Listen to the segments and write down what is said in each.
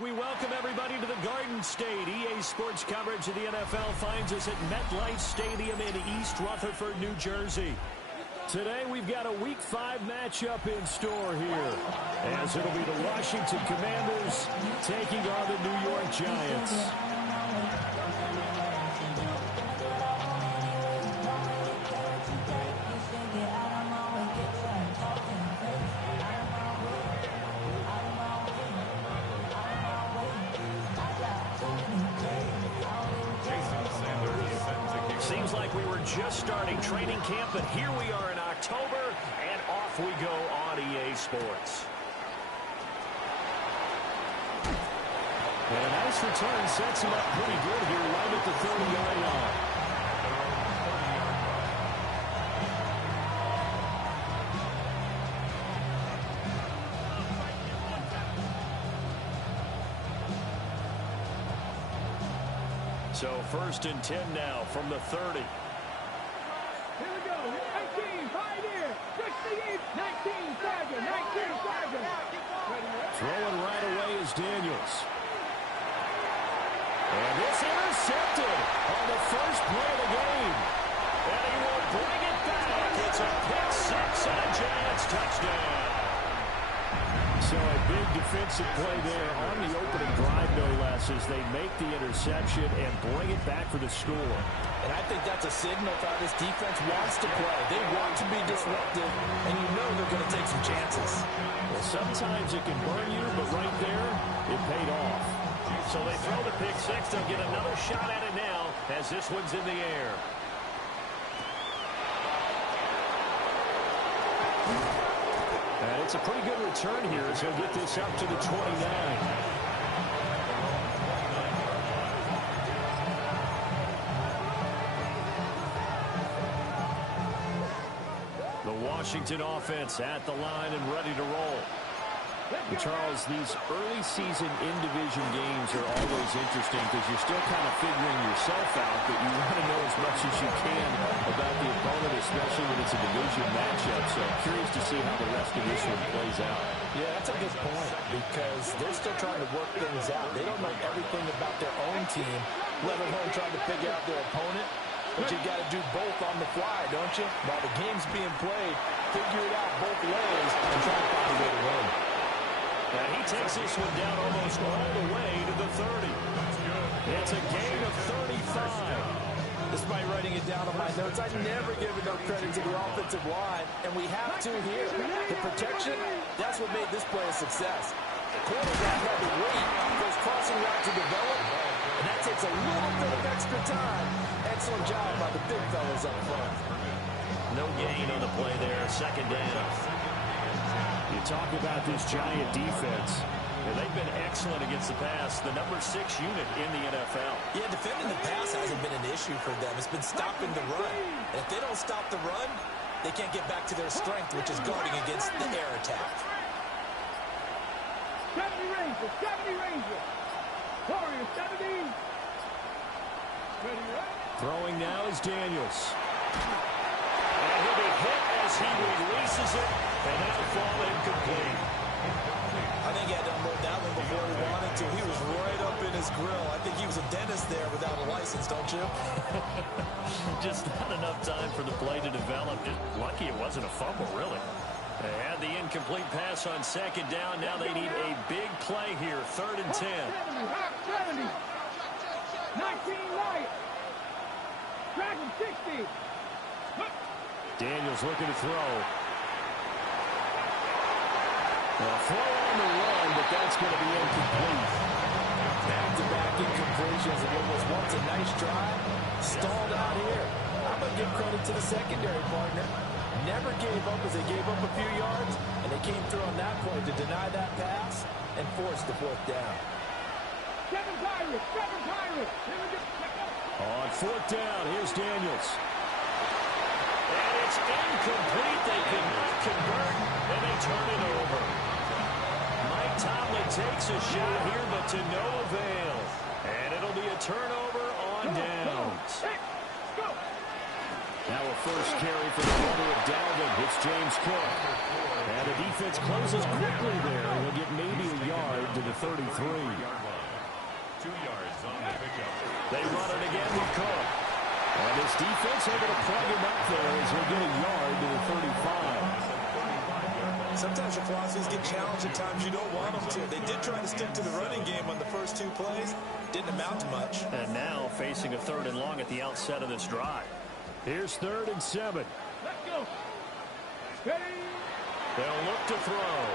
We welcome everybody to the Garden State. EA Sports coverage of the NFL finds us at MetLife Stadium in East Rutherford, New Jersey. Today we've got a Week 5 matchup in store here, as it'll be the Washington Commandos taking on the New York Giants. Seems like we were just starting training camp, but here we are in October, and off we go on EA Sports. And a nice return sets him up pretty good here, right at the 30-yard line. So 1st and 10 now from the 30. Here we go. 19, pioneer. 16, 19, Tiger. 19, Tiger. Throwing right away is Daniels. And this intercepted on the first play of the game. And he will bring it back. It's a pick six and a Giants touchdown. So a big defensive play there on the opening drive, no less, as they make the interception and bring it back for the score. And I think that's a signal for how this defense wants to play. They want to be disruptive, and you know they're going to take some chances. Well, sometimes it can burn you, but right there, it paid off. So they throw the pick six. They'll get another shot at it now as this one's in the air. And it's a pretty good return here as he'll get this up to the 29. The Washington offense at the line and ready to roll. And Charles, these early season in-division games are always interesting because you're still kind of figuring yourself out, but you want to know as much as you can about the opponent, especially when it's a division matchup. So I'm curious to see how the rest of this one plays out. Yeah, that's a good point because they're still trying to work things out. They don't know everything about their own team, let alone trying to figure out their opponent. But you got to do both on the fly, don't you? While the game's being played, figure it out both ways and try to find a way to win. And he takes this one down almost all the way to the 30. It's a gain of 35. Despite writing it down on my notes, I never give enough credit to the offensive line, and we have to here. The protection, that's what made this play a success. The quarterback had to wait for his crossing route to develop, and that takes a little bit of extra time. Excellent job by the big fellas up front. No gain on the play there, 2nd down. You talk about this Giant defense. Well, they've been excellent against the pass, the number 6 unit in the NFL. Yeah, defending the pass hasn't been an issue for them. It's been stopping the run. And if they don't stop the run, they can't get back to their strength, which is guarding against the air attack. 70 Rangers, 70 Rangers. Warriors, 70. Ready, right? Throwing now is Daniels. And he'll be hit as he releases it, and that'll fall incomplete. I think he had to unload that one before he wanted to. He was right up in his grill. I think he was a dentist there without a license, don't you? Just not enough time for the play to develop. Just lucky it wasn't a fumble, really. They had the incomplete pass on 2nd down. Now they need a big play here, 3rd and 10. 70. 19 right. Dragon 60. Daniels looking to throw. A throw on the run, but that's going to be incomplete. Back-to-back incompletions of what was once a nice drive. Stalled out here. I'm going to give credit to the secondary partner. Never gave up as they gave up a few yards, and they came through on that play to deny that pass and force the 4th down. 7 Pirates, 7 Pirates. On 4th down, here's Daniels. And it's incomplete. They cannot convert, and they turn it over. Mike Tomlin takes a shot here, but to no avail. And it'll be a turnover on downs. Go. Now a first carry for the brother of Dalvin. It's James Cook. And the defense closes quickly there. He'll get maybe a yard to the 33. 2 yards on the pickup. They run it again with Cook. And this defense able to plug him up there as he'll get a yard to the 35. Sometimes your philosophies get challenged at times you don't want them to. They did try to stick to the running game on the first 2 plays. Didn't amount to much. And now facing a 3rd and long at the outset of this drive. Here's 3rd and 7. Let's go. Steady. They'll look to throw.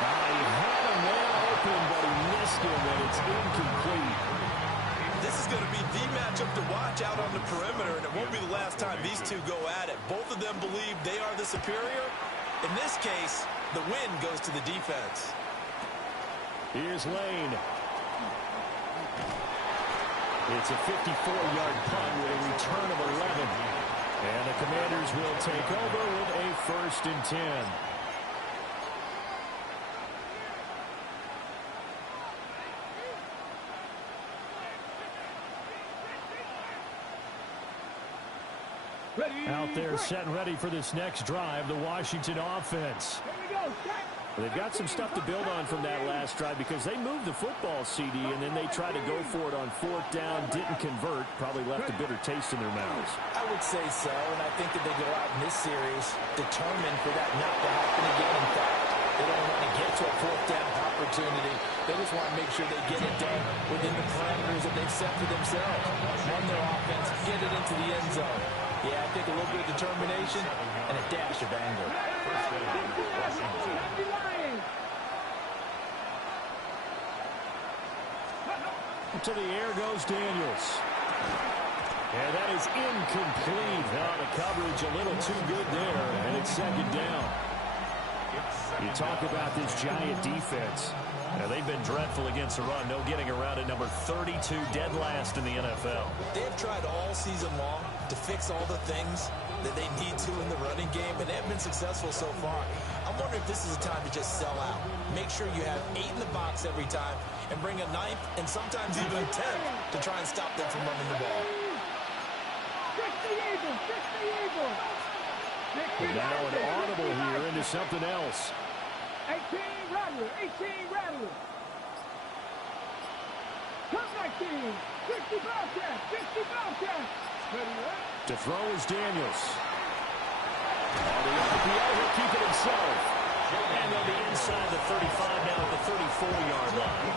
He had a man open, but he missed him, and it's incomplete. This is going to be the matchup to watch out on the perimeter, and it won't be the last time these two go at it. Both of them believe they are the superior. In this case, the win goes to the defense. Here's Lane. It's a 54-yard punt with a return of 11. And the Commanders will take over with a 1st and 10. Out there set and ready for this next drive, the Washington offense. Here we go. Set. They've got some stuff to build on from that last drive because they moved the football, CD, and then they tried to go for it on 4th down, didn't convert, probably left a bitter taste in their mouths. I would say so, and I think that they go out in this series determined for that not to happen again. In fact, they don't want to get to a 4th down opportunity. They just want to make sure they get it done within the parameters that they've set for themselves. Run their offense, get it into the end zone. Yeah, I think a little bit of determination and a dash of anger. To the air goes Daniels. And that is incomplete. Now the coverage a little too good there, and it's 2nd down. You talk about this Giant defense. Now, they've been dreadful against the run. No getting around it. Number 32, dead last in the NFL. They've tried all season long to fix all the things that they need to in the running game, and they've been successful so far. I'm wondering if this is a time to just sell out. Make sure you have 8 in the box every time and bring a 9th and sometimes even a 10th to try and stop them from running the ball. Now an audible here into something else. 18 Rattler, 18 Rattler. Come back team, 60 Bobcat, 60 Bobcat. To throw is Daniels. On the RPO, he'll keep it himself. And they'll be inside the 35 now at the 34-yard line.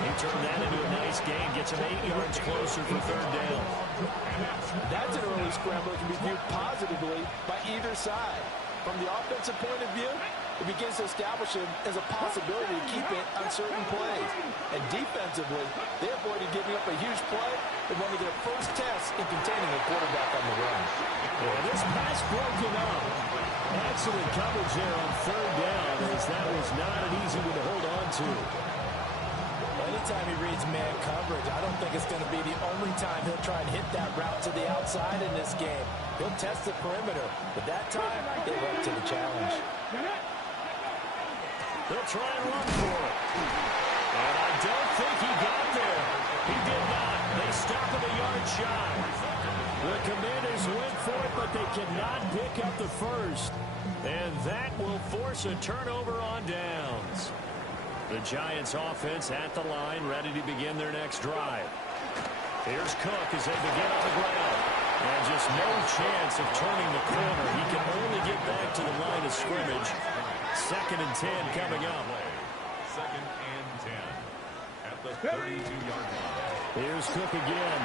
He turned that into a nice gain, gets him 8 yards closer for 3rd down. That's an early scramble that can be viewed positively by either side. From the offensive point of view, it begins to establish him as a possibility to keep it on certain plays. And defensively, they avoided giving up a huge play in one of their first tests in containing a quarterback on the run. And this pass broken up. Excellent coverage there on 3rd down, as that was not an easy one to hold on to. Anytime he reads man coverage, I don't think it's going to be the only time he'll try and hit that route to the outside in this game. He'll test the perimeter, but that time, they went to the challenge. They'll try and run for it. And I don't think he got there. He did not. They stop him a yard shy. The Commanders went for it, but they cannot pick up the 1st. And that will force a turnover on downs. The Giants offense at the line, ready to begin their next drive. Here's Cook as they begin on the ground. And just no chance of turning the corner. He can only get back to the line of scrimmage. 2nd and 10 coming up. 2nd and 10 at the 32-yard line. Here's Cook again.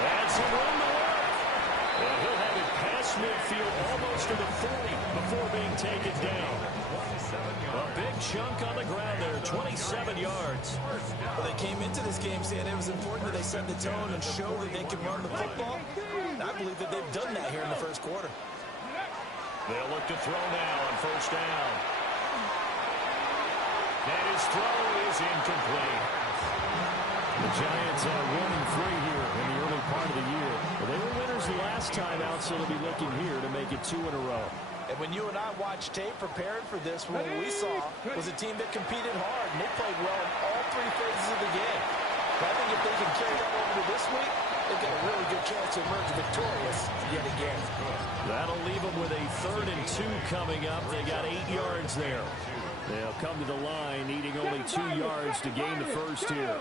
And some room to work. And he'll have it past midfield almost to the 40 before being taken down. A big chunk on the ground there, 27 yards. Well, they came into this game saying it was important that they set the tone and show that they can run the football. And I believe that they've done that here in the first quarter. They'll look to throw now on 1st down. And his throw is incomplete. The Giants are 1-3 here in the early part of the year. Well, they were winners the last time out, so they'll be looking here to make it 2 in a row. And when you and I watched tape preparing for this, what we saw was a team that competed hard, and they played well in all 3 phases of the game. But I think if they can carry that over to this week, they've got a really good chance to emerge victorious yet again. That'll leave them with a 3rd and 2 coming up. They got 8 yards there. They'll come to the line needing only 2 yards to gain the first here.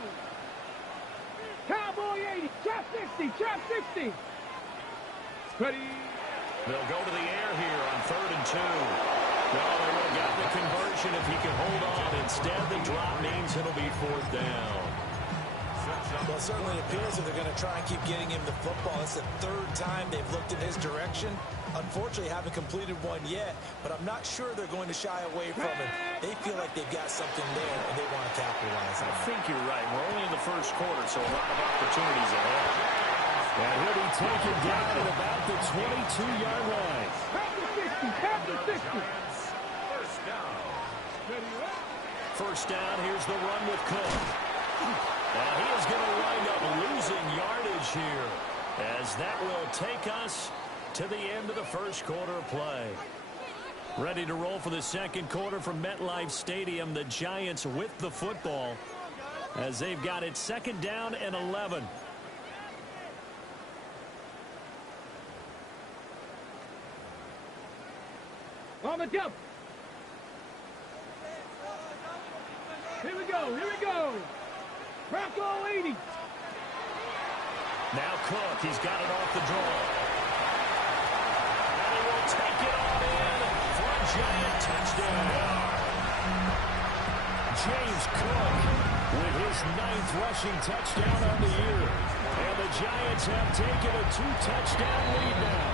Cowboy 80, trap 60, trap 60. Ready. They'll go to the air here on 3rd and 2. No, they would have got the conversion if he could hold on. Instead, the drop means it'll be 4th down. Well, it certainly appears that they're going to try and keep getting him the football. It's the 3rd time they've looked in his direction. Unfortunately, haven't completed one yet, but I'm not sure they're going to shy away from him. They feel like they've got something there, and they want to capitalize on it. I think you're right. We're only in the first quarter, so a lot of opportunities ahead. And he'll be taken down at about the 22-yard line. Half the 60. First down. First down, here's the run with Cook. And he is going to wind up losing yardage here, as that will take us to the end of the first quarter of play. Ready to roll for the second quarter from MetLife Stadium. The Giants with the football as they've got it 2nd down and 11. On the jump. Here we go, here we go. Bronco 80. Now Cook, he's got it off the draw. And he will take it on in for a Giant touchdown. James Cook with his 9th rushing touchdown on the year. And the Giants have taken a 2-touchdown lead now.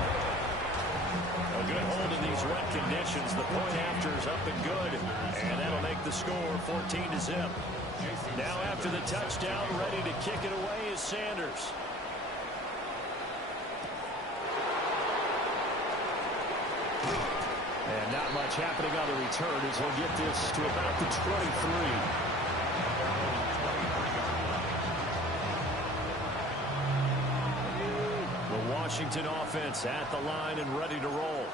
A good hold in these wet conditions. The point after is up and good. And that'll make the score 14-0. Now after the touchdown, ready to kick it away is Sanders. And not much happening on the return as he'll get this to about the 23. The Washington offense at the line and ready to roll.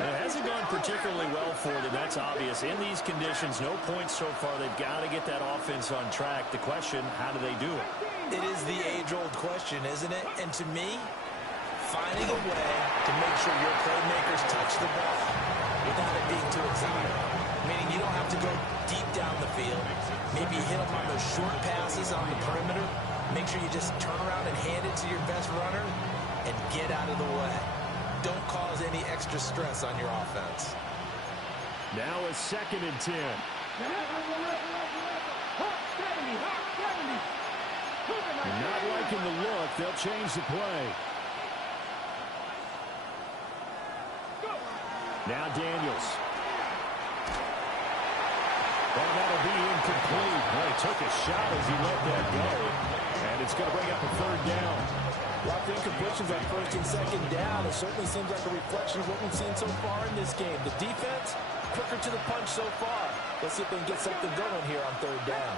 It hasn't gone particularly well for them. That's obvious. In these conditions, no points so far. They've got to get that offense on track. The question, how do they do it? It is the age-old question, isn't it? And to me, finding a way to make sure your playmakers touch the ball without it being too exotic. Meaning you don't have to go deep down the field. Maybe hit them on those short passes on the perimeter. Make sure you just turn around and hand it to your best runner and get out of the way. Don't cause any extra stress on your offense. Now a 2nd and 10. Not liking the look. They'll change the play. Now Daniels. And that'll be incomplete. Well, he took a shot as he let that go. And it's going to bring up a 3rd down. Lots of incompletions on 1st and 2nd down. It certainly seems like a reflection of what we've seen so far in this game. The defense, quicker to the punch so far. Let's see if they can get something going here on 3rd down.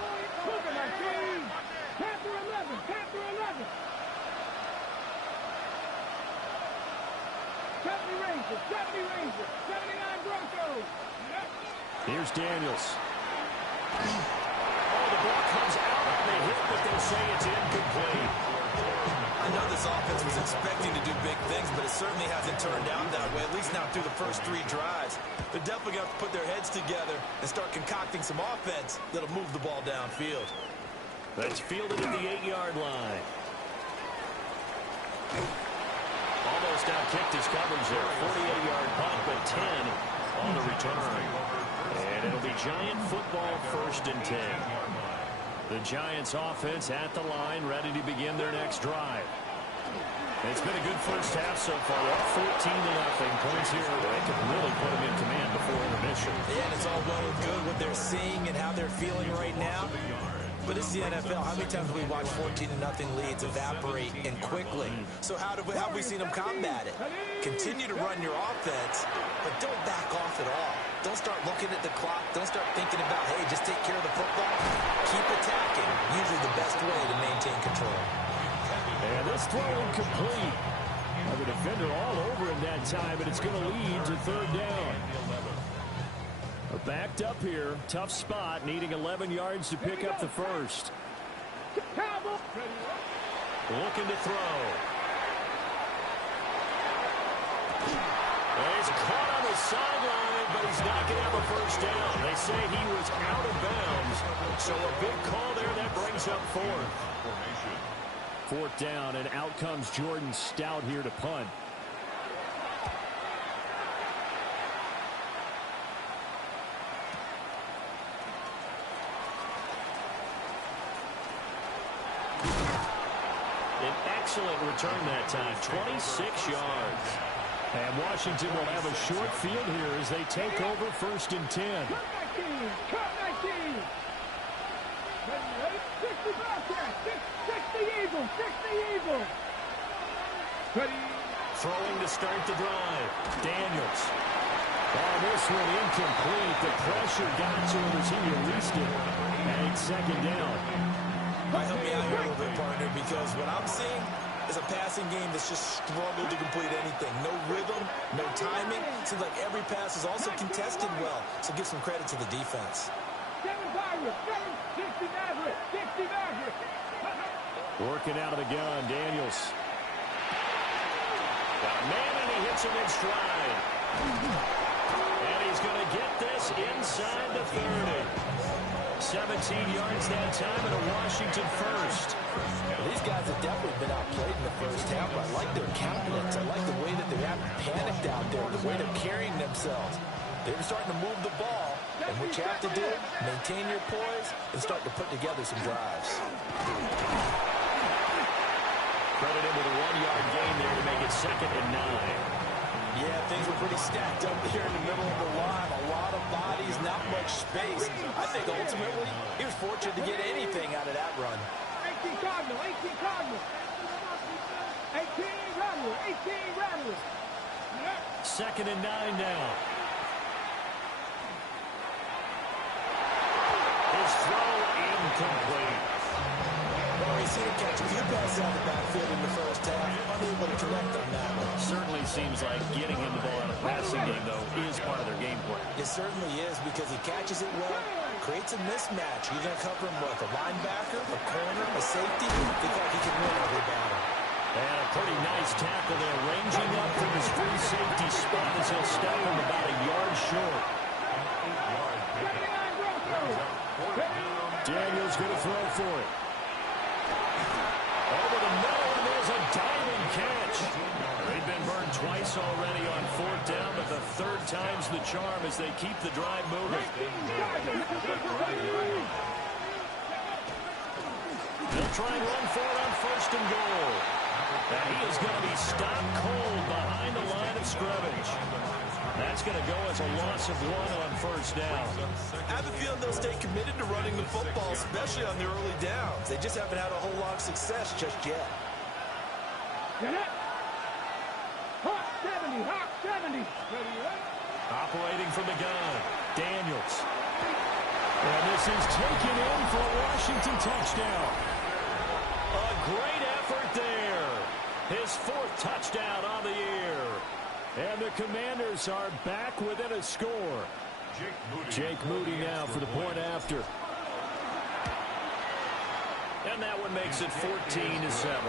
Panther 11, Panther 11. 70 Rangers, 79 Broncos. Here's Daniels. Oh, the ball comes out on the hit, but they say it's incomplete. I know this offense was expecting to do big things, but it certainly hasn't turned out that way, at least not through the first 3 drives. They're definitely going to have to put their heads together and start concocting some offense that'll move the ball downfield. That's fielded at the 8-yard line. Almost out-kicked his coverage there. 48-yard punt, but 10 on the return. And it'll be Giant football 1st and 10. The Giants offense at the line, ready to begin their next drive. It's been a good first half so far. They're 14-0. Points here. They can really put them in command before intermission. Yeah, and it's all well and good what they're seeing and how they're feeling right now. But it's the NFL. How many times have we watched 14-0 leads evaporate and quickly? So how have we seen them combat it? Continue to run your offense, but don't back off at all. Don't start looking at the clock. Don't start thinking about, hey, just take care of the football. Keep attacking. Usually the best way to maintain control. And this throw incomplete. The defender all over him that time, and it's going to lead to 3rd down. Backed up here. Tough spot, needing 11 yards to pick up the first. Cowboy. Looking to throw. He's caught on the sideline, but he's not going to have a first down. They say he was out of bounds, so a big call there that brings up fourth. Fourth down, and out comes Jordan Stout here to punt. An excellent return that time, 26 yards. And Washington will have a short field here as they take over 1st and 10. Cut 19. 65 catch. 60 Eagles. 60 Eagles. Throwing to start the drive. Daniels. Oh, this one incomplete. The pressure got to him as he released it. And it's 2nd down. Help me out here a little bit, partner, because what I'm seeing is a passing game that's just struggled to complete anything. No rhythm, no timing. Seems like every pass is also contested well, so give some credit to the defense. 60 Maverick. Working out of the gun, Daniels. Got a man, and he hits him in stride. And he's going to get this inside the 30. 17 yards that time and a Washington first. Well, these guys have definitely been outplayed in the first half. I like their countenance. I like the way that they haven't panicked out there, the way they're carrying themselves. They're starting to move the ball, and what you have to do, maintain your poise and start to put together some drives. Credited with a 1-yard gain there to make it 2nd and 9. Yeah, things were pretty stacked up here in the middle of the line. A lot of bodies, not much space. I think ultimately he was fortunate to get anything out of that run. 18 Cardinal. 18 Rattler. 2nd and 9 now. His throw incomplete. Well, we've seen him catch a few passes out of the backfield in the first half. Unable to connect on that one. Certainly seems like getting him the ball out of the passing game, though, is part of their game plan. It certainly is because he catches it well, creates a mismatch. You're going to cover him with a linebacker, a corner, a safety. They thought he can win every battle. And a pretty nice tackle there, ranging up from his free safety spot as he'll step him about a yard short. Daniels going to throw for it. Over the middle, and there's a diving catch. They've been burned twice already on 4th down, but the 3rd time's the charm as they keep the drive moving. They'll try and run for it on 1st and goal. And he is going to be stopped cold behind the line of scrimmage. That's going to go as a loss of 1 on 1st down. I have a feeling they'll stay committed to running the football, especially on the early downs. They just haven't had a whole lot of success just yet. Get it? Hawk 70. Operating from the gun, Daniels. And this is taken in for a Washington touchdown. A great effort there. His 4th touchdown on the year. And the Commanders are back within a score. Jake Moody now for the point after. And that one makes it 14-7.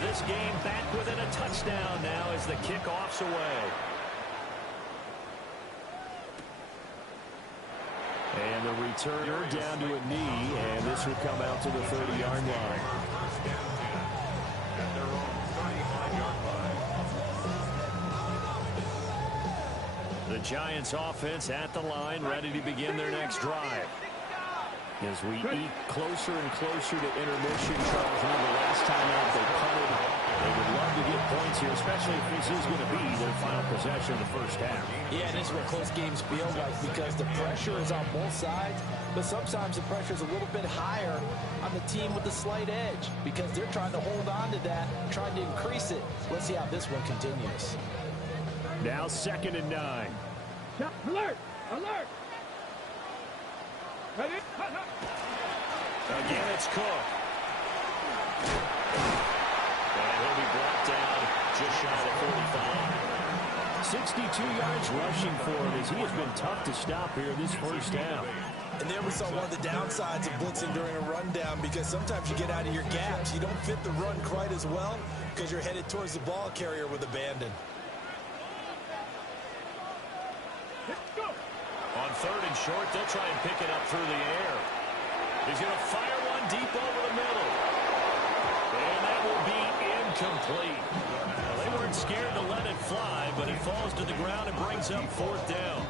This game back within a touchdown now as the kickoff's away. And the returner down to a knee, and this will come out to the 30-yard line. The Giants offense at the line, ready to begin their next drive. As we eat closer and closer to intermission, Charles, remember last time out they punted. They would love to get points here, especially if this is going to be their final possession of the first half. Yeah, and this is what close games feel like because the pressure is on both sides, but sometimes the pressure is a little bit higher on the team with the slight edge because they're trying to hold on to that, trying to increase it. Let's see how this one continues. Now 2nd and 9. Alert! Ready? Again, it's Cook. And he'll be brought down just shy of 45. 62 yards rushing for him as he has been tough to stop here this first half. And there we saw one of the downsides of blitzing during a rundown, because sometimes you get out of your gaps. You don't fit the run quite as well because you're headed towards the ball carrier with abandon. On 3rd and short, they'll try and pick it up through the air. He's going to fire one deep over the middle. And that will be incomplete. Well, they weren't scared to let it fly, but it falls to the ground and brings up 4th down.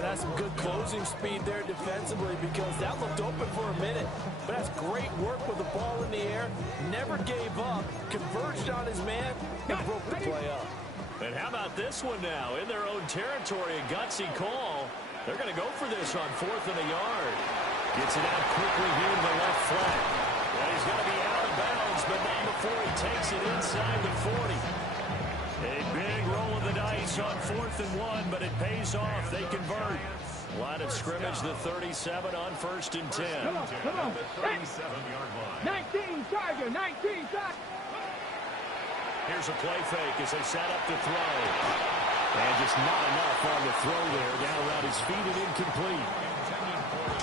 That's some good closing speed there defensively, because that looked open for a minute. But that's great work with the ball in the air. Never gave up, converged on his man, and broke the play up. And how about this one now? In their own territory, a gutsy call. They're going to go for this on 4th and a yard. Gets it out quickly here to the left flank. Well, he's going to be out of bounds, but not before he takes it inside the 40. A big roll of the dice on 4th and 1, but it pays off. They convert. Line of scrimmage, the 37 on 1st and 10. Come on, come on. 37-yard line. 19 Tiger, 19 Tiger. Here's a play fake as they set up to throw. And just not enough on the throw there. Down around his feet and incomplete.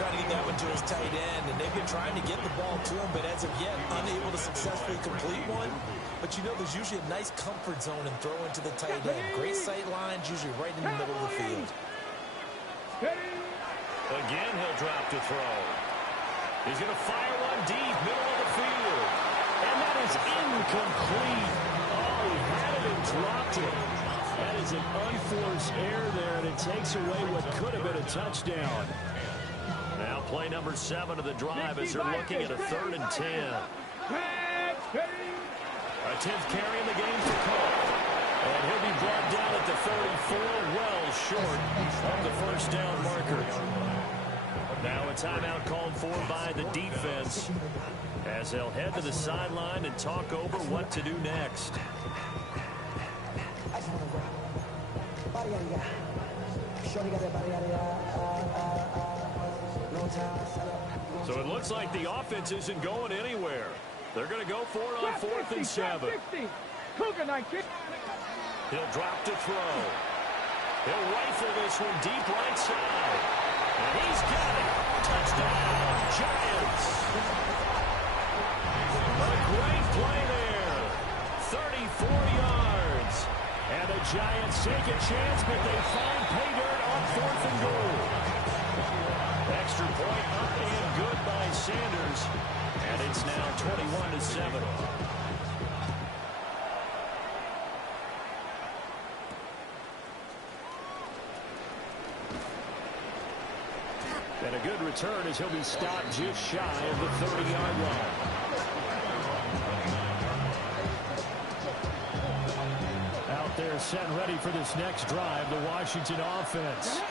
Trying to get that one to his tight end, and they've been trying to get the ball to him, but as of yet, unable to successfully complete one. But you know, there's usually a nice comfort zone in throwing to the tight end. Great sight lines, usually right in the middle of the field. Again, he'll drop to throw. He's going to fire one deep, middle of the field. And that is incomplete. Oh, he had it and dropped it. That is an unforced error there, and it takes away what could have been a touchdown. Now play number 7 of the drive as they're looking at a 3rd and 10. A 10th carry in the game for Cole. And he'll be brought down at the 34, well short of the first down marker. Now a timeout called for by the defense as they'll head to the sideline and talk over what to do next. So it looks like the offense isn't going anywhere. They're going to go for it on 4th and 7. He'll drop to throw. He'll rifle this one deep right side. And he's got it. Touchdown, Giants. A great play there. 34 yards. And the Giants take a chance, but they find pay dirt on 4th and goal. Extra point up and good by Sanders. And it's now 21-7. And a good return as he'll be stopped just shy of the 30-yard line. Out there set and ready for this next drive, the Washington offense.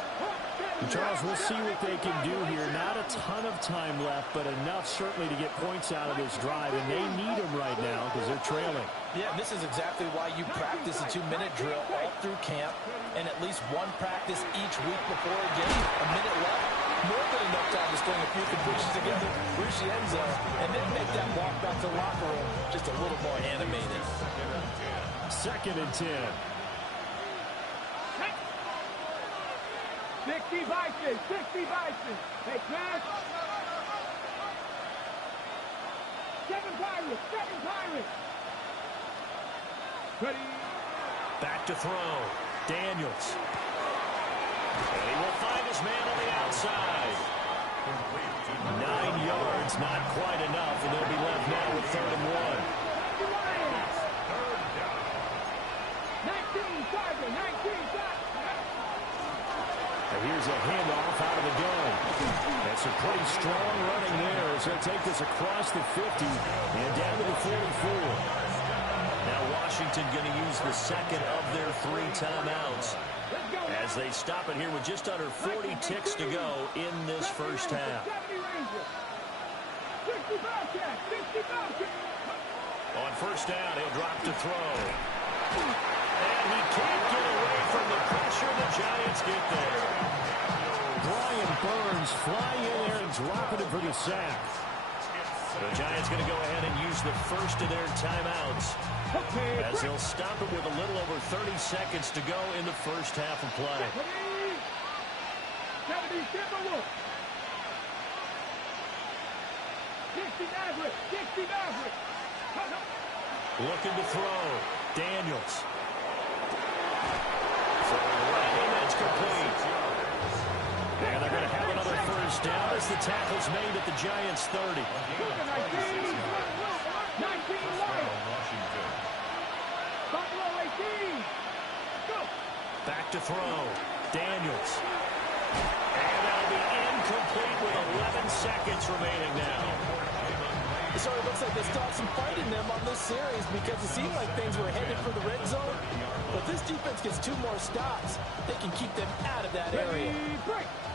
And Charles, we'll see what they can do here. Not a ton of time left, but enough certainly to get points out of this drive. And they need them right now because they're trailing. Yeah, this is exactly why you practice a 2-minute drill all through camp and at least one practice each week before a game. A minute left, more than enough time to string a few completions together, reach the end zone, and then make that walk back to the locker room just a little more animated. 2nd and 10. 60 Bison, 60 Bison. Hey, pass. 7 Pirates, 7 Pirates. Ready. Back to throw. Daniels. And he will find his man on the outside. 9 yards, not quite enough, and they'll be left now with 3rd and 19 Tiger, 19 Tiger.1. Here's a handoff out of the gun. That's a pretty strong running there as they'll take this across the 50 and down to the 44. Now Washington going to use the second of their 3 timeouts as they stop it here with just under 40 ticks to go in this first half. On first down, he'll drop to throw. And he can't get away from the pressure. The Giants get there. Brian Burns flying in there and dropping it for the sack. The Giants going to go ahead and use the first of their timeouts as they'll stop it with a little over 30 seconds to go in the first half of play. 70, Timberwolves. 60 Maverick. 60 Maverick. Looking to throw. Daniels. And that's complete. And they're going to have another first down as the tackle's made at the Giants' 30. 19 Buffalo 18. Go. Back to throw. Daniels. And that'll be incomplete with 11 seconds remaining now. So it looks like they stopped some fight in them on this series because it seemed like things were headed for the red zone. But this defense gets 2 more stops. They can keep them out of that area.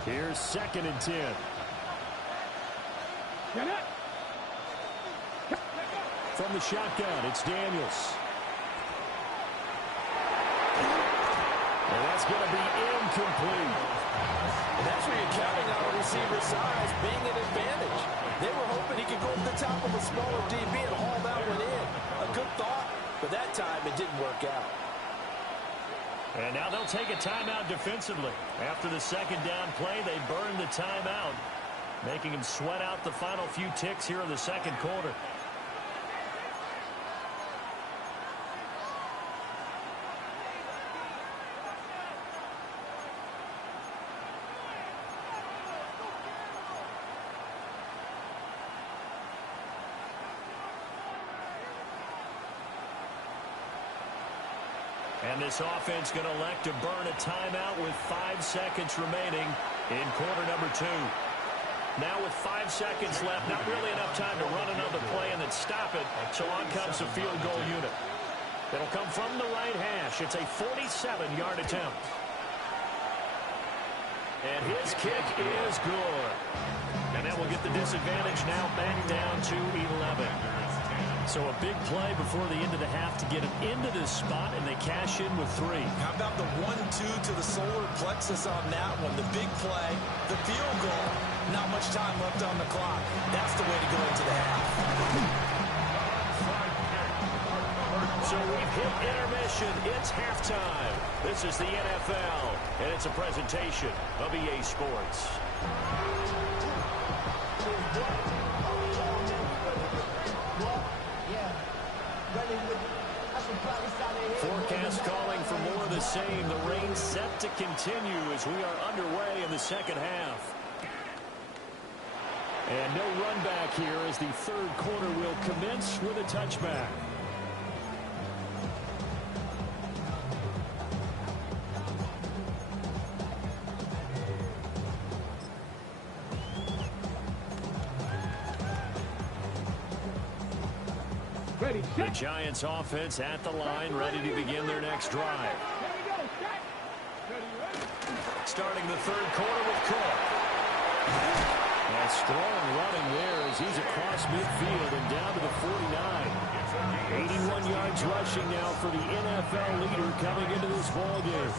Here's 2nd and 10. From the shotgun, it's Daniels. And that's going to be incomplete. And that's where you're counting on a receiver's size being an advantage. They were hoping he could go over the top of a smaller DB and haul that one in. A good thought, but that time it didn't work out. And now they'll take a timeout defensively. After the 2nd down play, they burn the timeout, making him sweat out the final few ticks here in the 2nd quarter. And this offense going to elect to burn a timeout with 5 seconds remaining in quarter number 2. Now with 5 seconds left, not really enough time to run another play and then stop it. So on comes the field goal unit. It'll come from the right hash. It's a 47-yard attempt. And his kick is good. And that will get the disadvantage now back down to 11. So a big play before the end of the half to get him into this spot, and they cash in with 3. How about the 1-2 to the solar plexus on that one? The big play, the field goal, not much time left on the clock. That's the way to go into the half. So we've hit intermission. It's halftime. This is the NFL, and it's a presentation of EA Sports. Forecast calling for more of the same. The rain set to continue as we are underway in the 2nd half. And no run back here as the 3rd quarter will commence with a touchback. The Giants offense at the line, ready to begin their next drive. Starting the 3rd quarter with Cook. A strong running there as he's across midfield and down to the 49. 81 yards rushing now for the NFL leader coming into this ballgame.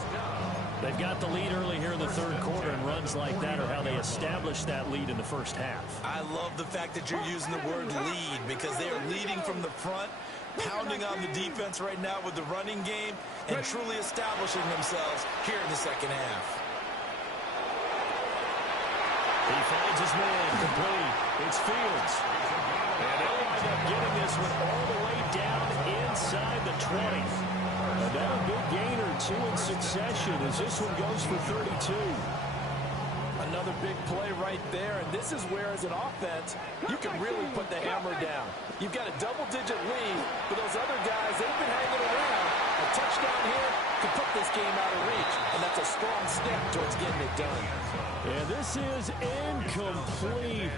They've got the lead early here in the 3rd quarter, and runs like that are how they establish that lead in the first half. I love the fact that you're using the word lead because they are leading from the front, pounding on the defense right now with the running game, and truly establishing themselves here in the 2nd half. He finds his man complete. It's Fields. And they'll wind up getting this one all the way down inside the 20. Another big gain or 2 in succession as this one goes for 32. Another big play right there, and this is where, as an offense, you can really put the hammer down. You've got a double-digit lead, but those other guys, they've been hanging around. A touchdown here could put this game out of reach, and that's a strong step towards getting it done. And this is incomplete.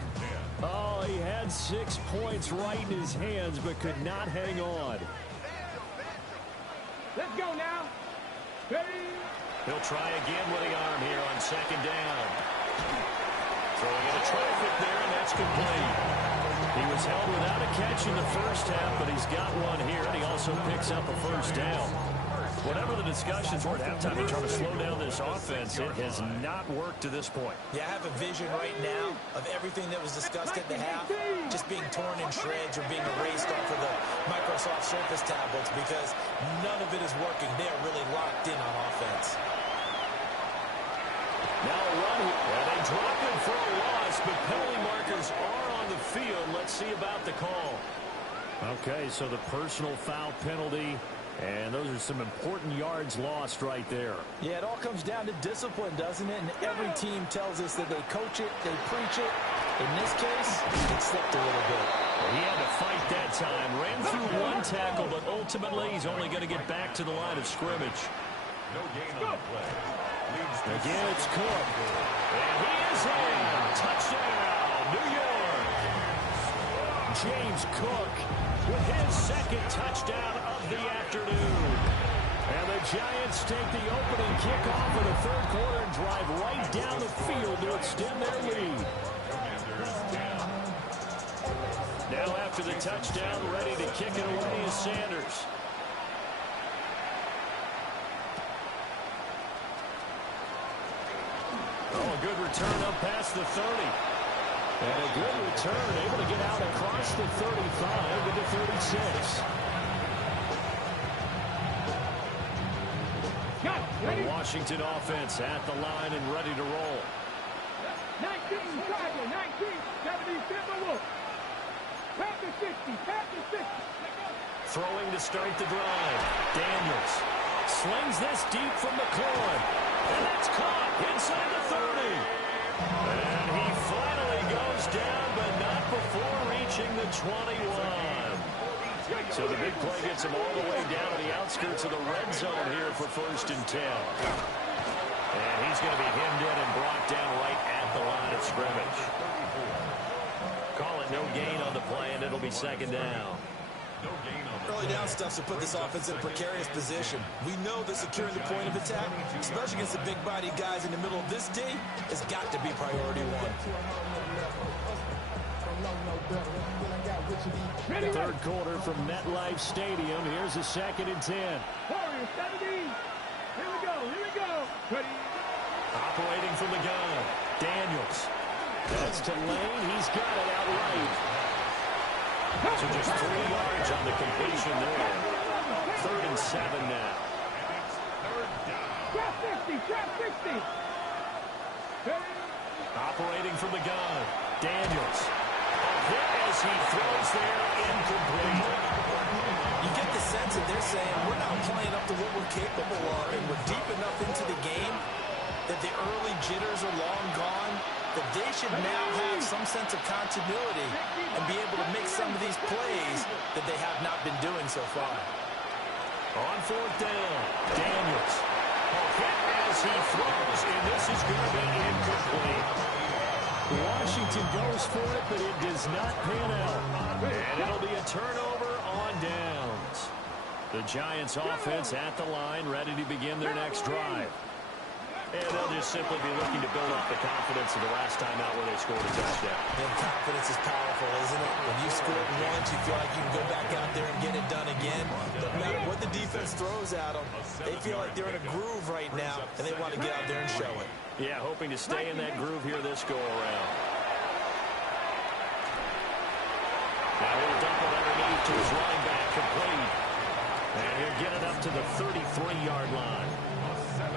Oh, he had 6 points right in his hands, but could not hang on. Let's go now. He'll try again with the arm here on 2nd down. Throwing into traffic there, and that's complete. He was held without a catch in the first half, but he's got one here, and he also picks up a first down. Whatever the discussions were at halftime, they're trying to slow down this offense. It has not worked to this point. Yeah, I have a vision right now of everything that was discussed at the half just being torn in shreds or being erased off of the Microsoft Surface tablets because none of it is working. They are really locked in on offense. Now a run here. Yeah, they drop it for a loss, but penalty markers are on the field. Let's see about the call. Okay, so the personal foul penalty. And those are some important yards lost right there. Yeah, it all comes down to discipline, doesn't it? And every team tells us that they coach it, they preach it. In this case, it slipped a little bit. He had to fight that time. Ran through one tackle, but ultimately he's only going to get back to the line of scrimmage. No gain on the play. Again, it's Cook. And he is in. Touchdown, New York. James Cook with his second touchdown of the afternoon. And the Giants take the opening kickoff of the third quarter and drive right down the field to extend their lead. Now after the touchdown, ready to kick it away is Sanders. Oh, a good return up past the 30. And a good return, able to get out across the 35 to the 36. The Washington offense at the line and ready to roll. 19, Tiger, 19, 70, Wolf. Tap to 60, tap to 60. Throwing to start the drive. Daniels slings this deep from McLaurin. And that's caught inside the 30. And he finally goes down, but not before reaching the 21. So the big play gets him all the way down to the outskirts of the red zone here for 1st and 10. And he's going to be hemmed in and brought down right at the line of scrimmage. Call it no gain on the play, and it'll be 2nd down. Early down stuff to put this offense in a precarious position. We know that securing the point of attack, especially against the big-bodied guys in the middle of this D, has got to be priority one. Third quarter from MetLife Stadium. Here's a 2nd and 10. Warriors, 70. Here we go, here we go. Ready. Operating from the gun. Daniels. That's to Lane. He's got it outright. So just 3 yards on the completion there. 3rd and 7 now. Trap 60, trap 60. Operating from the gun. Daniels. A hit as he throws there, incomplete. You get the sense that they're saying we're not playing up to what we're capable of, and we're deep enough into the game that the early jitters are long gone, that they should now have some sense of continuity and be able to make some of these plays that they have not been doing so far. On 4th down, Daniels. A hit as he throws, and this is going to be incomplete. Washington goes for it, but it does not pan out. And it'll be a turnover on downs. The Giants offense at the line, ready to begin their next drive. And they'll just simply be looking to build up the confidence of the last time out where they scored a touchdown. And confidence is powerful, isn't it? When you scored once, you feel like you can go back out there and get it done again. No matter what the defense throws at them, they feel like they're in a groove right now, and they want to get out there and show it. Yeah, hoping to stay in that groove here this go-around. Now he'll dump it underneath to his running back, complete. And he'll get it up to the 33-yard line.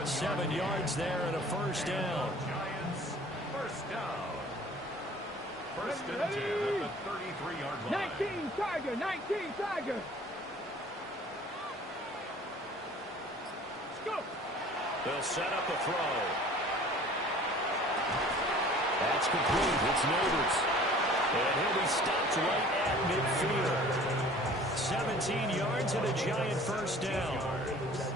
7 yards there and a 1st down. Giants, 1st down. 1st and 10 at the 33-yard line. 19, Tiger, 19, Tiger. Let's go. They'll set up a throw. That's complete. It's Neighbors. And he'll be stopped right at midfield. 17 yards and a Giant 1st down.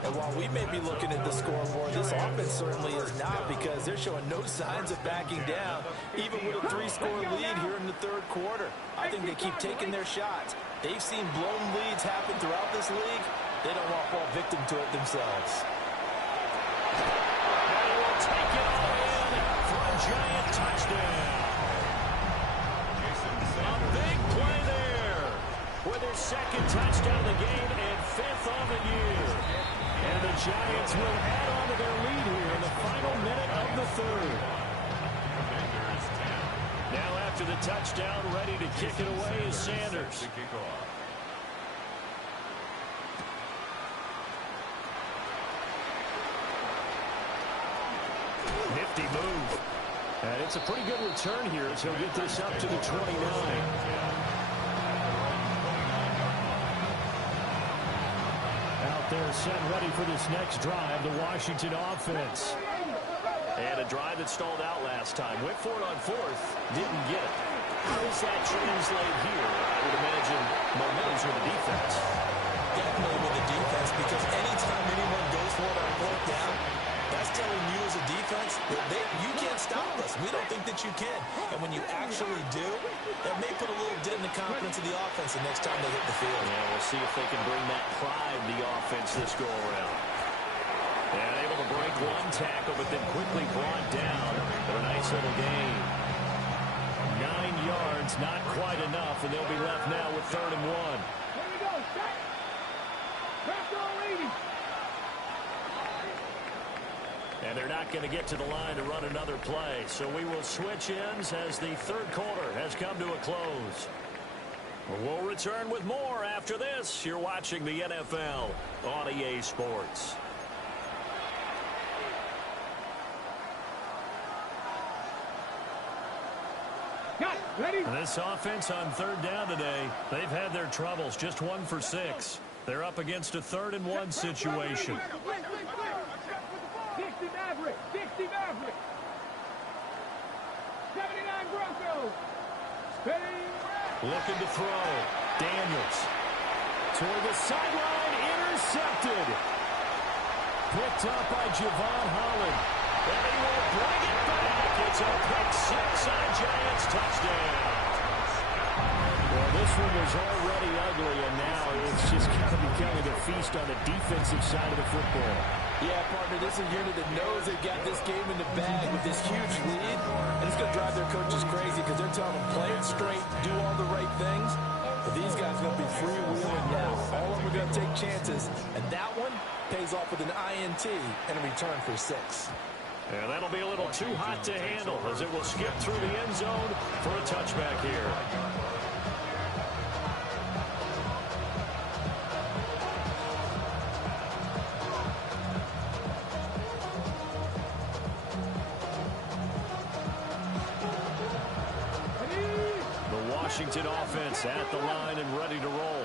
And while we may be looking at the scoreboard, this offense certainly is not, because they're showing no signs of backing down, even with a 3-score lead here in the 3rd quarter. I think they keep taking their shots. They've seen blown leads happen throughout this league. They don't want to fall victim to it themselves. They will take it all in for a Giant touchdown. A big play there with their 2nd touchdown of the game and 5th on the year. And Giants will add on to their lead here in the final minute of the third. Now after the touchdown, ready to kick it away is Sanders. Nifty move. And it's a pretty good return here as he'll get this up to the 29. They're set ready for this next drive, the Washington offense. And a drive that stalled out last time. Went for it on fourth, didn't get it. How does that translate here? I would imagine momentum's with the defense. Definitely with the defense, because anytime anyone goes for it on fourth down, that's telling you as a defense that you can't stop us. We don't think that you can. And when you actually do, that may put a little dent in the confidence of the offense the next time they hit the field. Yeah, we'll see if they can bring that pride to the offense this go-around. And able to break one tackle, but then quickly brought down for a nice little gain. 9 yards, not quite enough, and they'll be left now with 3rd and 1. Here we go, set. Pressure on Lady. And they're not going to get to the line to run another play. So we will switch ends as the third quarter has come to a close. We'll return with more after this. You're watching the NFL on EA Sports. Got it. Ready? This offense on 3rd down today, they've had their troubles. Just 1 for 6. They're up against a 3rd and 1 situation. 60 Maverick. 60 Maverick. 79 Broncos. Steady. Looking to throw. Daniels. Toward the sideline. Intercepted. Picked up by Javon Holland. And he will bring it back. It's a pick 6 on a Giants touchdown. Well, this one was already ugly, and now it's just kind of becoming a feast on the defensive side of the football. Yeah, partner, this is a unit that knows they've got this game in the bag with this huge lead, and it's going to drive their coaches crazy because they're telling them play it straight, do all the right things. But these guys are going to be freewheeling now. All of them are going to take chances, and that one pays off with an INT and a return for 6. And that'll be a little too hot to handle as it will skip through the end zone for a touchback here. Washington offense at the line and ready to roll.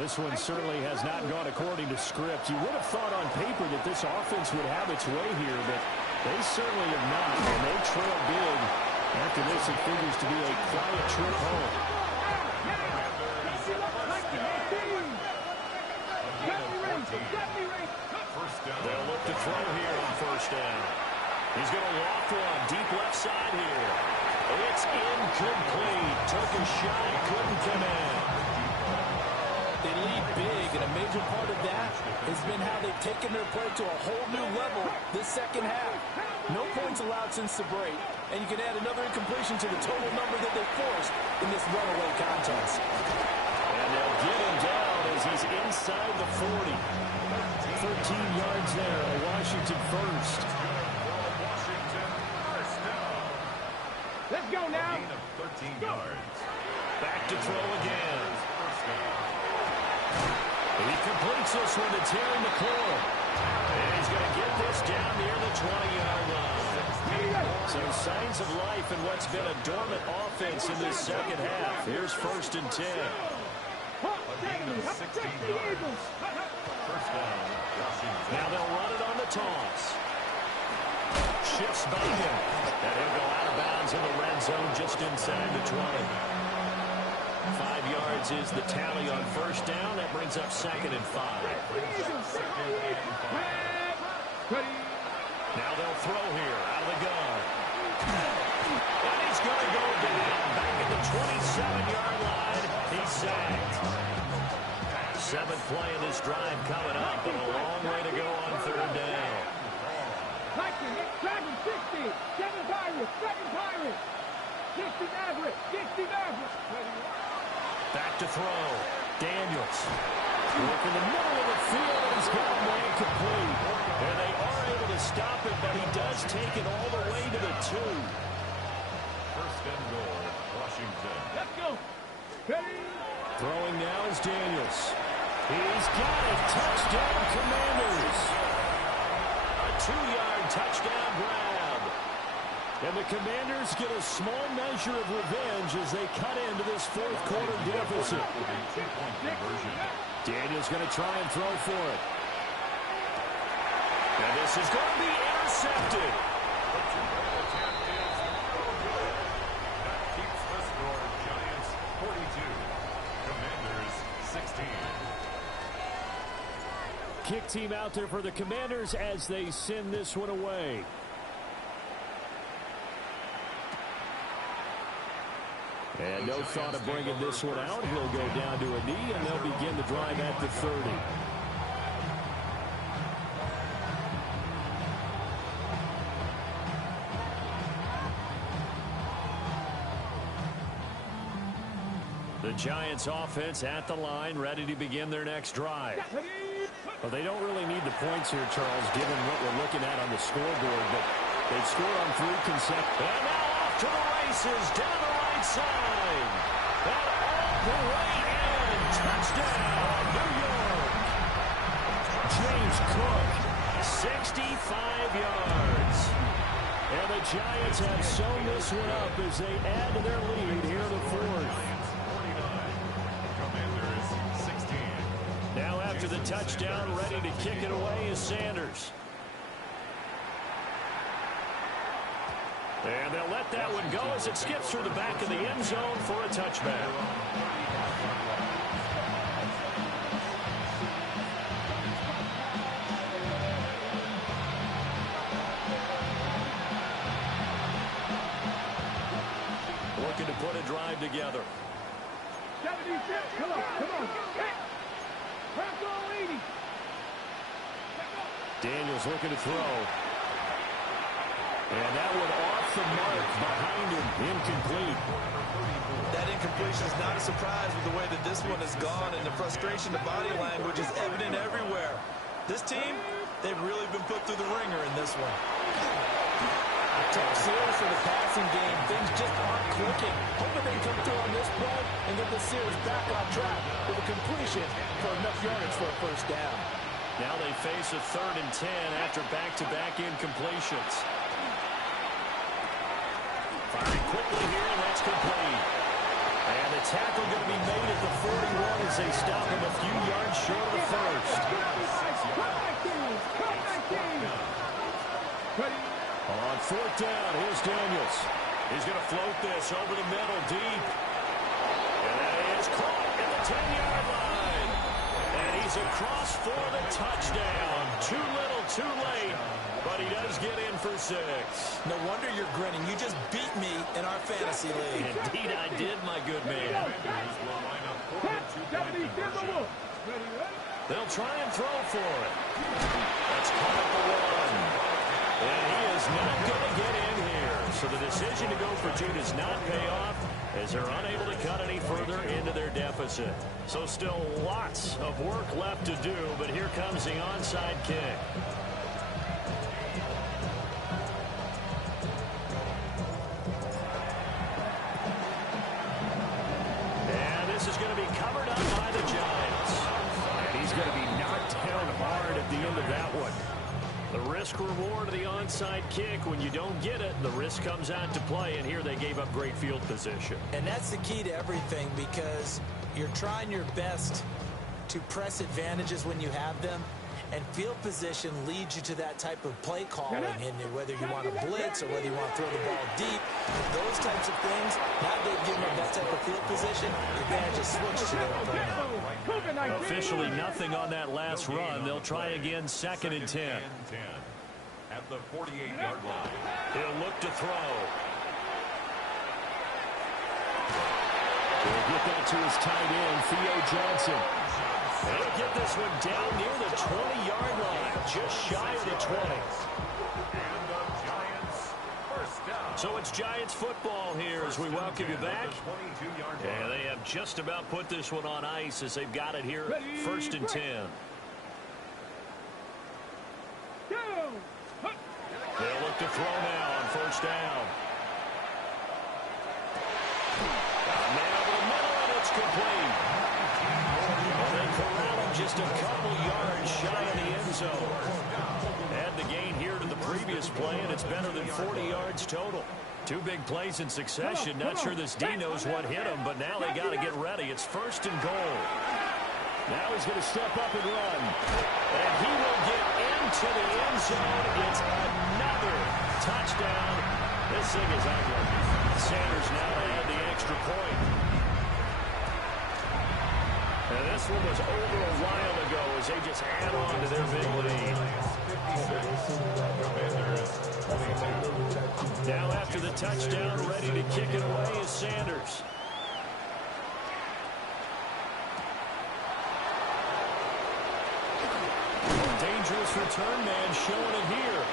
This one certainly has not gone according to script. You would have thought on paper that this offense would have its way here, but they certainly have not, and they trail big. After this, it figures to be a quiet trip home. They'll look to throw here on 1st down. He's going to walk one deep left side here. It's incomplete. Took a shot, couldn't come in. They lead big, and a major part of that has been how they've taken their play to a whole new level this second half. No points allowed since the break, and you can add another incompletion to the total number that they forced in this runaway contest. And they'll get him down as he's inside the 40. 13 yards there, a Washington first. Let's go now. 13 yards. Back to throw again. He completes this one to Terry McLaurin. And he's going to get this down near the 20-yard line. So signs of life in what's been a dormant offense in this second half. Here's 1st and 10. A gain of 16 yards. 1st down, Washington. Now they'll run it on the toss. Shifts by him. And he'll go out of bounds in the red zone just inside the 20. 5 yards is the tally on 1st down. That brings up 2nd and 5. Now they'll throw here out of the gun. And he's going to go down back at the 27-yard line. He's sacked. 7th play of this drive coming up, but a long way to go on 3rd down. Dragon 60, 7 Pirates, 2nd Pirates, 60 Maverick, 60 Maverick. Back to throw. Daniels. Look in the middle of the field, and he's got him incomplete. And they are able to stop it, but he does take it all the way to the 2. First and goal, Washington. Let's go. Ready? Throwing now is Daniels. He's got it. Touchdown, Commanders. A 2-yard touchdown grab. And the Commanders get a small measure of revenge as they cut into this fourth quarter deficit. Daniels going to try and throw for it. And this is going to be intercepted. That keeps the score. Giants 42. Commanders 16. Kick team out there for the Commanders as they send this one away. And no thought of bringing this one out. He'll go down to a knee, and they'll begin the drive at the 30. The Giants offense at the line, ready to begin their next drive. Well, they don't really need the points here, Charles, given what we're looking at on the scoreboard, but they've scored on 3 consecutive. And now off to the races, down the right side. And all the way in. Touchdown, New York. James Cook, 65 yards. And the Giants have sewn this one up as they add to their lead here in the 4th. Now after the touchdown, ready to kick it away is Sanders. And they'll let that one go as it skips through the back of the end zone for a touchback. Looking to put a drive together. 76. Come on. Hey. Press all 80. Daniels looking to throw. And that one off the mark behind him. Incomplete. That incompletion is not a surprise with the way that this one has gone, and the frustration, the body language is evident everywhere. This team, they've really been put through the ringer in this one. A tough series for the passing game. Things just aren't clicking. Hoping they come through on this play and get the series back on track with a completion for enough yardage for a first down. Now they face a 3rd and 10 after back-to-back incompletions. Firing quickly here, and that's complete. And the tackle going to be made at the 41 as they stop him a few yards short of the first. On 4th down, here's Daniels. He's going to float this over the middle deep. And that is caught at the 10-yard line. And he's across for the touchdown. Too little, too late. But he does get in for 6. No wonder you're grinning. You just beat me in our fantasy league. Indeed I did, my good man. They'll try and throw for it. That's caught at the 1. And he is not going to get in here. So the decision to go for 2 does not pay off as they're unable to cut any further into their deficit. So still lots of work left to do, but here comes the onside kick. And this is going to be covered up by the Giants. And he's going to be knocked down hard at the end of that one. The risk-reward of the onside kick, when you don't get it, the risk comes out to play, and here they gave up great field position. And that's the key to everything, because you're trying your best to press advantages when you have them, and field position leads you to that type of play calling, and whether you want to blitz or whether you want to throw the ball deep, those types of things, now they've given them that type of field position, the advantage is switched to their opponent. Officially nothing on that last run. They'll try again, 2nd and 10. At the 48-yard line. He'll look to throw. He'll get that to his tight end, Theo Johnson. He'll get this one down near the 20-yard line, just shy of the 20. And the Giants first down. So it's Giants football here as we welcome you back. And they have just about put this one on ice as they've got it here, 1st and 10. They'll look to throw now on first down. Man over the middle, and it's complete. They corral him just a couple yards shy of the end zone. Add the gain here to the previous play, and it's better than 40 yards total. Two big plays in succession. Not sure this D knows what hit him, but now they got to get ready. It's first and goal. Now he's going to step up and run. And he will get into the end zone. It's another touchdown. This thing is ugly. Sanders now to add the extra point. And this one was over a while ago as they just add on to their big lead. Now after the touchdown, ready to kick it away is Sanders. Dangerous return man showing it here.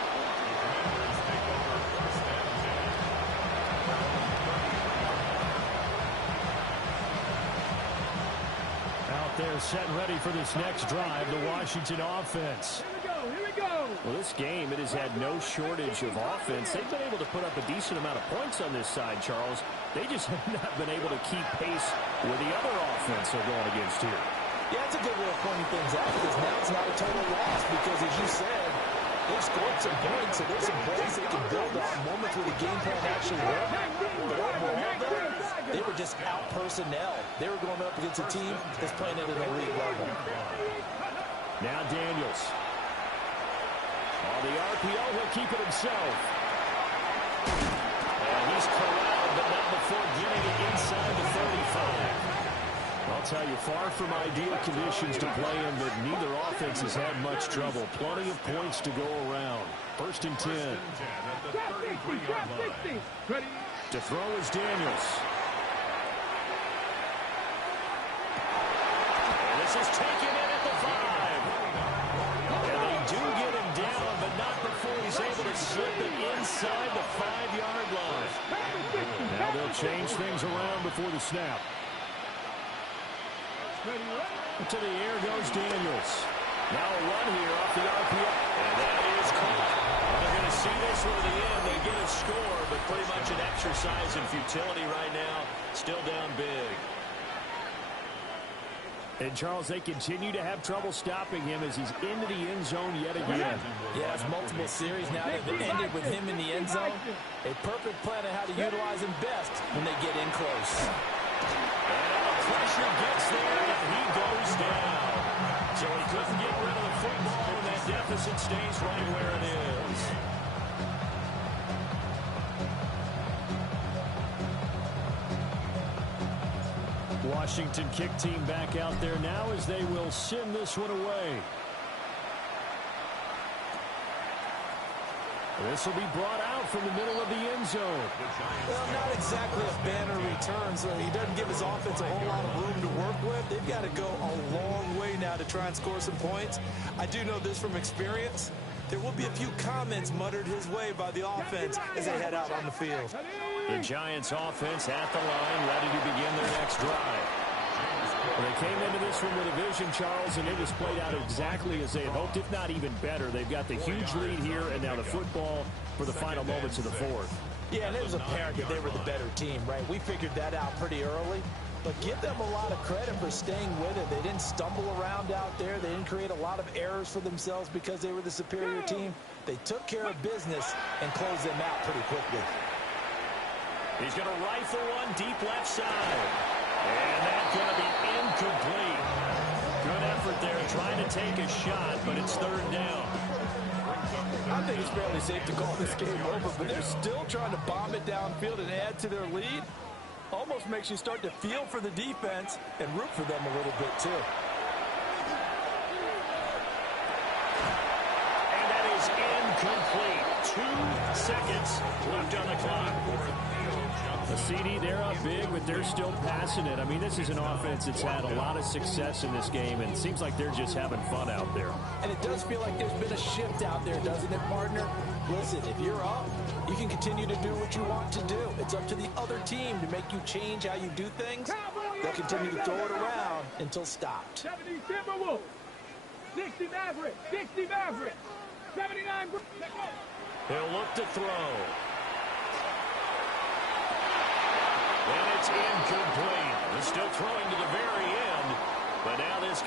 Out there set and ready for this next drive, the Washington offense. Here we go. Well, this game, it has had no shortage of offense. They've been able to put up a decent amount of points on this side, Charles. They just have not been able to keep pace with the other offense they're going against here. Yeah, it's a good way of pointing things out because now it's not a total loss because, as you said, they've scored some points, so there's some plays they can build on, moments where the game plan actually worked. But overall, though, they were just out personnel. They were going up against a team that's playing at an elite level. Now Daniels. On the RPO, he'll keep it himself. And he's corralled, but not before getting it inside the 35. I'll tell you, far from ideal conditions to play in, but neither offense has had much trouble. Plenty of points to go around. First and 10. To throw is Daniels. And this is taken in at the 5. And they do get him down, but not before he's able to slip it inside the 5-yard line. Now they'll change things around before the snap. To the air goes Daniels. Now a run here off the RPO. And that is caught. They're going to see this one to the end. They get a score, but pretty much an exercise in futility right now. Still down big. And, Charles, they continue to have trouble stopping him as he's into the end zone yet again. Yeah, it's multiple series now that have ended with him in the end zone. A perfect plan of how to utilize him best when they get in close. And the pressure gets there, and he goes down. So he couldn't get rid of the football, and that deficit stays right where it is. Washington kick team back out there now as they will send this one away. This will be brought out from the middle of the end zone. Well, not exactly a banner return, so he doesn't give his offense a whole lot of room to work with. They've got to go a long way now to try and score some points. I do know this from experience. There will be a few comments muttered his way by the offense as they head out on the field. The Giants offense at the line, ready to begin their next drive. Well, they came into this one with a vision, Charles, and it was played out exactly as they had hoped, if not even better. They've got the huge lead here, and now the football for the final moments of the fourth. Yeah, and it was apparent that they were the better team, right? We figured that out pretty early. But give them a lot of credit for staying with it. They didn't stumble around out there. They didn't create a lot of errors for themselves because they were the superior team. They took care of business and closed them out pretty quickly. He's going to rifle one deep left side. And that's going to be incomplete. Good effort there trying to take a shot, but it's third down. I think it's fairly safe to call this game over, but they're still trying to bomb it downfield and add to their lead. Almost makes you start to feel for the defense and root for them a little bit, too. And that is incomplete. 2 seconds left on the clock. The CD, they're up big, but they're still passing it. I mean, this is an offense that's had a lot of success in this game, and it seems like they're just having fun out there. And it does feel like there's been a shift out there, doesn't it, partner? Listen, if you're up, you can continue to do what you want to do. It's up to the other team to make you change how you do things. They'll continue to throw it around until stopped. 70 Timberwolves. 60 Maverick. 60 Maverick. 79. He'll look to throw. And it's incomplete. He's still throwing to the very end. But now this